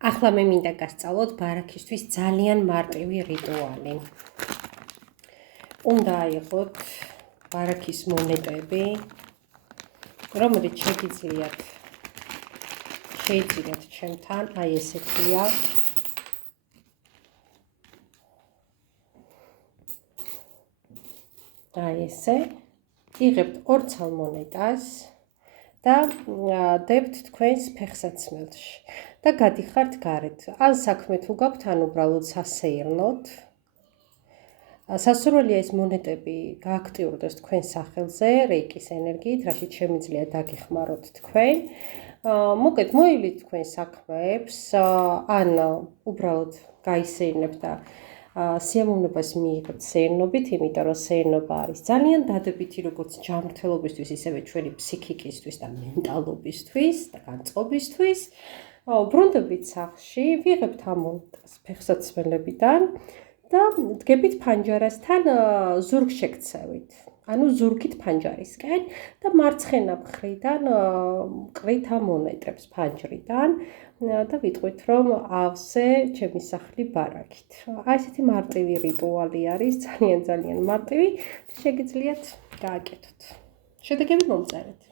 ახლა მე მინდა გასწავლოთ ბარაქისთვის ძალიან მარტივი რიტუალი. უნდა აიღოთ ბარაქის მონეტები, რომელიც შეიძინოთ ჩემთან, აი ესეთია. აი ესე. იღებთ 2 ცალ მონეტას და დებთ თქვენს ფეხსაცმელში და გადიხართ გარეთ. ან საქმე თუ გაქვთ, ან უბრალოდ სასეირნოთ. სასურველია ეს მონეტები გააქტიურდეს თქვენ სახელზე, რეიკის ენერგიით, რაშიც შემიძლია დაგეხმაროთ თქვენ. მოკეთ მოივლით თქვენ საქმეებს, ან უბრალოდ გაისეირნებთ და სიამოვნებას მიიღებთ სეირნობით, იმიტომ რომ სეირნობა არის ძალიან დადებითი როგორც ჯანმრთელობისთვის, ისევე ჩვენი ფსიქიკისთვის და მენტალობისთვის და განწყობისთვის. ბრუნდებით სახლში, ვიღებთ ამ მონეტას ფეხსაცმელებიდან და დგებით ფანჯარასთან ზურგ შეგცევით. ანუ ზურგით ფანჯარისკენ და მარცხენა მხრიდან მყრით ამ მონეტებს ფანჯრიდან და ვიტყვით, რომ ავსე ჩემი სახლი ბარაქით. აი ესეთი მარტივი რიტუალი არის, ძალიან მარტივი. შეგიძლიათ გააკეთოთ. შედეგები მომწერეთ.